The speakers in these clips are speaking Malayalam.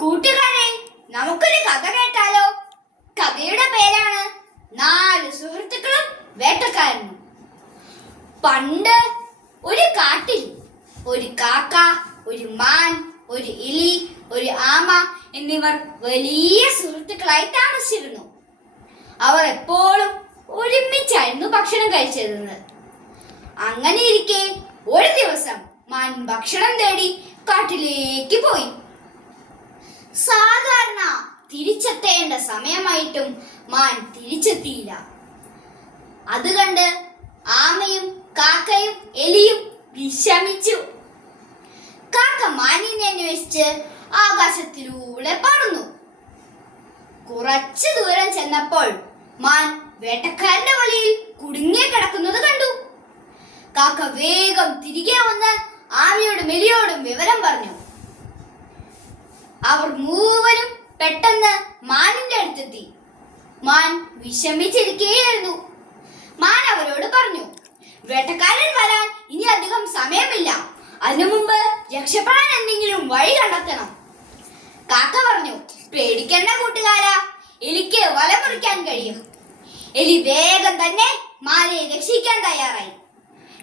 കൂട്ടുകാരെ നമുക്കൊരു കഥ കേട്ടാലോ? കഥയുടെ പേരാണ് നാല് സുഹൃത്തുക്കളും വേട്ടക്കാരനും. പണ്ട് ഒരു കാട്ടിൽ ഒരു കാക്ക ഒരു മാൻ ഒരു ഇലി ഒരു ആമ എന്നിവർ വലിയ സുഹൃത്തുക്കളായി താമസിച്ചിരുന്നു. അവർ എപ്പോഴും ഒരുമിച്ചായിരുന്നു ഭക്ഷണം കഴിച്ചിരുന്നത്. അങ്ങനെ ഇരിക്കെ ഒരു ദിവസം മാൻ ഭക്ഷണം തേടി കാട്ടിലേക്ക് പോയി. സാധാരണ തിരിച്ചെത്തേണ്ട സമയമായിട്ടും മാൻ തിരിച്ചെത്തിയില്ല. അത് കണ്ട് ആമയും കാക്കയും എലിയും വിഷമിച്ചു. കാക്ക മാനിനെ അന്വേഷിച്ച് ആകാശത്തിലൂടെ പറന്നു കുറച്ചു ദൂരം ചെന്നപ്പോൾ മാൻ വേട്ടക്കാരന്റെ വളിയിൽ കുടുങ്ങിയ കിടക്കുന്നത് കണ്ടു. കാക്ക വേഗം തിരികെ വന്ന് ആമയോടും എലിയോടും വിവരം പറഞ്ഞു. അവർ മൂവരും പെട്ടെന്ന് മാനിന്റെ അടുത്തെത്തി. മാൻ വിഷമിച്ചിരിക്കുകയായിരുന്നു. മാൻ അവരോട് പറഞ്ഞു വേട്ടക്കാരൻ വരാൻ ഇനി അധികം സമയമില്ല. അതിനു മുമ്പ് രക്ഷപ്പെടാൻ എന്തെങ്കിലും വഴി കണ്ടെത്തണം. കാക്ക പറഞ്ഞു പേടിക്കേണ്ട കൂട്ടുകാര എലിക്ക് വല മുറിക്കാൻ കഴിയും. എലി വേഗം തന്നെ മാനെ രക്ഷിക്കാൻ തയ്യാറായി.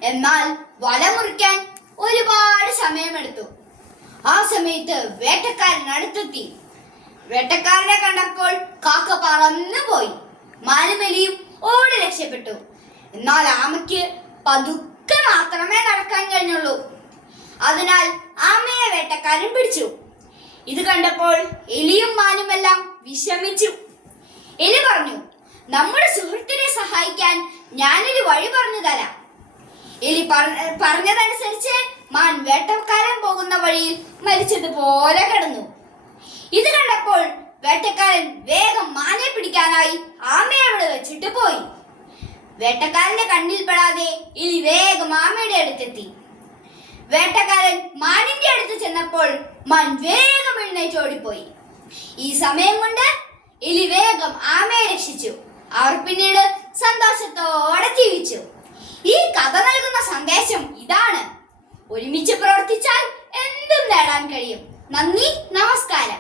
എന്നാൽ വല മുറിക്കാൻ ഒരുപാട് സമയമെടുത്തു. ആ സമയത്ത് വേട്ടക്കാരൻ അടുത്തെത്തി. വേട്ടക്കാരനെ കണ്ടപ്പോൾ കാക്ക പറന്നു പോയി. മാനുമലിയും ഓടി രക്ഷപ്പെട്ടു. എന്നാൽ ആമയ്ക്ക് പതുക്കെ മാത്രമേ നടക്കാൻ കഴിഞ്ഞുള്ളൂ. അതിനാൽ ആമയെ വേട്ടക്കാരൻ പിടിച്ചു. ഇത് കണ്ടപ്പോൾ എലിയും മാനുമെല്ലാം വിഷമിച്ചു. എലി പറഞ്ഞു നമ്മുടെ സുഹൃത്തിനെ സഹായിക്കാൻ ഞാനൊരു വഴി പറഞ്ഞു തരാം. എലി പറഞ്ഞതനുസരിച്ച് മാൻ വേട്ടക്കാരൻ വഴിയിൽ മരിച്ചതുപോലെ കിടന്നു. ഇത് കണ്ടപ്പോൾ വേട്ടക്കാരൻ വേഗം മാനെ പിടിക്കാനായി ആമയെ അവിടെ വെച്ചിട്ട് പോയി. വേട്ടക്കാരന്റെ കണ്ണിൽ പെടാതെ എലി വേഗം ആമയുടെ അടുത്തെത്തി. വേട്ടക്കാരൻ മാനിന്റെ അടുത്ത് ചെന്നപ്പോൾ മാൻ വേഗം എഴുന്നേറ്റ് ഓടിപ്പോയി. ഈ സമയം കൊണ്ട് എലി വേഗം ആമയെ രക്ഷിച്ചു. അവർ പിന്നീട് സന്തോഷത്തോടെ ജീവിച്ചു. ഈ കഥ നൽകുന്ന സന്ദേശം ഇതാണ്. ഒരുമിച്ച് പ്രവർത്തിച്ചാൽ നേടാൻ കഴിയും. നന്ദി നമസ്കാരം.